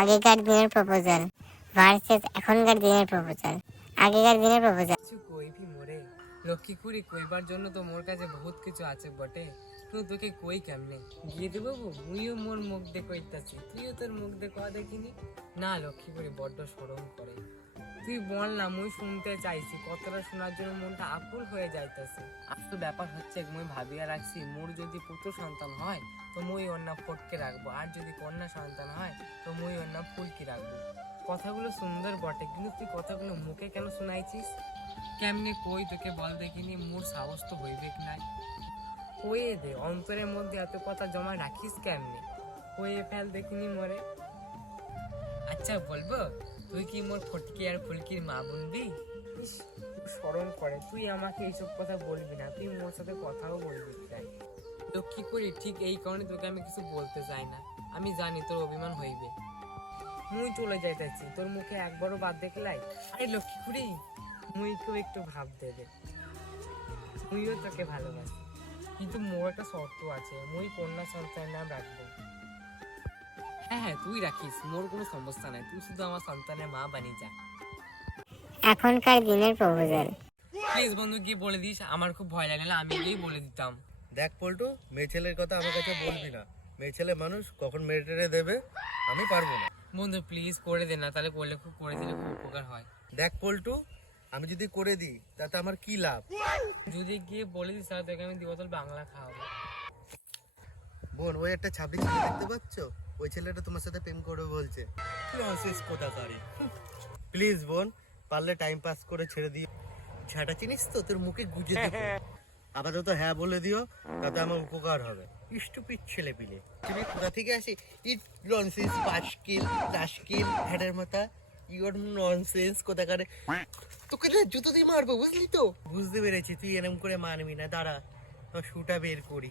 আগেকার দিনের proposal versus এখনকার দিনের প্রপোজাল। আগেকার দিনের প্রপোজাল। কিছু কইবি মোরে লক্ষ্মী কুড়ি কইবার জন্য তো মোর কাছে বহুত কিছু আছে বটে, তুই তোকে কই কেমনে গিয়ে দেবো? মুইও মোর মুখ দে কইতাছি, তুইও তোর মুখ দে কয়া দেখিনি না। লক্ষ্মী কুড়ি বড্ড শরম করে, তুই বল না, মুই শুনতে চাইছি। কথাটা শোনার জন্য মনটা আকুল হয়ে যাইতেছে। আর তো ব্যাপার হচ্ছে মুই ভাবিয়া রাখছি, মোর যদি পুত্র সন্তান হয় তো মুই ওর নাম ফটকে রাখবো, আর যদি কন্যা সন্তান হয় তো মুই ওর নাম ফুলকি রাখবো। কথাগুলো সুন্দর বটে, কিন্তু তুই কথাগুলো মুখে কেন শোনাইছিস? কেমনে কই তোকে বল দেখিনি, মোর সাহস তো হইবে নাই। কয়ে দে, অন্তরের মধ্যে এত কথা জমা রাখিস কেমনে? কয়ে ফেল দেখিনি মোরে। আচ্ছা বলবো, তুই কি মোর ফটকি আর ফুলকির মা বলবি? শরম করে, তুই আমাকে এইসব কথা বলবি না, তুই মোর সাথে কথাও বলবি তাই। লক্ষ্মী করি ঠিক এই কারণে তোকে আমি কিছু বলতে চাই না, আমি জানি তোর অভিমান হইবে। মুই চলে যাইতেছি, তোর মুখে একবারও বাদ দেখলাই। আরে লক্ষ্মী কুড়ি, মুইকেও একটু ভাব দেবে, মুইও তোকে ভালোবাসি, কিন্তু মোর একটা শর্ত আছে, মুই কন্যা সন্তানের নাম রাখবো। হ্যাঁ হ্যাঁ তুই রাখিস, মোর কোনো সমস্যা নাই, তুই শুধু আমার সন্তানের মা বানিয়ে যা। এখনকার দিনের প্রপোজাল। প্লিজ বন্ধু গিয়ে বলে দিস, আমার খুব ভয় লাগলে আমি গিয়েই বলে দিতাম। দেখ পল্টু, মেয়ে ছেলের কথা আমার কাছে বলবি না। মেয়ে ছেলে মানুষ কখন মেরে টেরে দেবে আমি পারবো না। বন্ধু প্লিজ করে দে না, তাহলে করলে খুব করে দিলে খুব উপকার হয়। দেখ পল্টু, আমি যদি করে দিই তাতে আমার কি লাভ? যদি গিয়ে বলে দিস তাহলে তোকে আমি 2 বোতল বাংলা খাওয়াবো। বোন, ওই একটা ছাব্বিশ ছেলে দেখতে পাচ্ছ? ওই ছেলেটা তোমার সাথে প্রেম করবে বলছে। প্লিজ বোন, পারলে টাইম পাস করে ছেড়ে দিও। ছাটা চিনিস তো, তোর মুখে গুজে দেবো। আপাতত হ্যাঁ বলে দিও, তাতে আমার উপকার হবে। স্টুপিড ছেলে পিলে, তুমি কোথা থেকে আসি? ইট ননসেন্স, পাশকিল টাশকিল হেডের মাথা, ইওর ননসেন্স কোথাকারে। তোকে না জুতো দিয়ে মারবো, বুঝলি তো? বুঝতে পেরেছি, তুই এরকম করে মানবি না। দাঁড়া, তোর শুটা বের করি।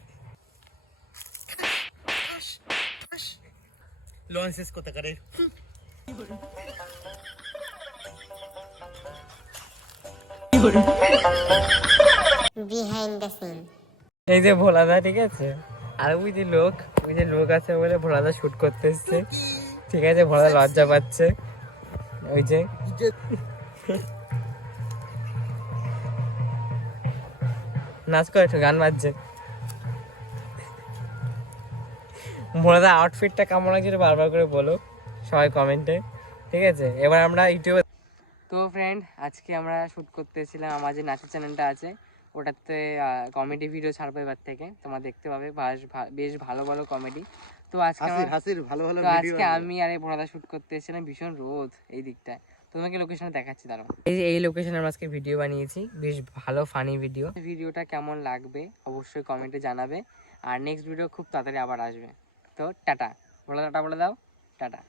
লনসেন্স কোথাকারে। Behind the scene. এই যে ভোলাদা, ঠিক আছে, আর ওই যে লোক আছে বলে ভোলাদা শুট করতে এসছে, ঠিক আছে। ভোলাদা লজ্জা পাচ্ছে, ওই যে নাচ করে, একটু গান বাজছে। ভোলাদা আউটফিটটা কেমন লাগছে বারবার করে বলো সবাই কমেন্টে, ঠিক আছে। এবার আমরা ইউটিউবে। তো ফ্রেন্ড, আজকে আমরা শ্যুট করতে এসেছিলাম, আমার যে নাচের চ্যানেলটা আছে ওটাতে কমেডি ভিডিও ছাড়বো এবার থেকে, তোমরা দেখতে পাবে বেশ ভালো ভালো কমেডি। তো আজকে আজকে আমি আর এই ভোলাদা শ্যুট করতে এসেছিলাম, ভীষণ রোদ এই দিকটায়, তোমাকে লোকেশনে দেখাচ্ছি দাঁড়াও। এই লোকেশনে আমরা আজকে ভিডিও বানিয়েছি, বেশ ভালো ফানি ভিডিও। ভিডিওটা কেমন লাগবে অবশ্যই কমেন্টে জানাবে, আর নেক্সট ভিডিও খুব তাড়াতাড়ি আবার আসবে। তো টাটা, ভোলাদা টাটা বলে দাও, টাটা।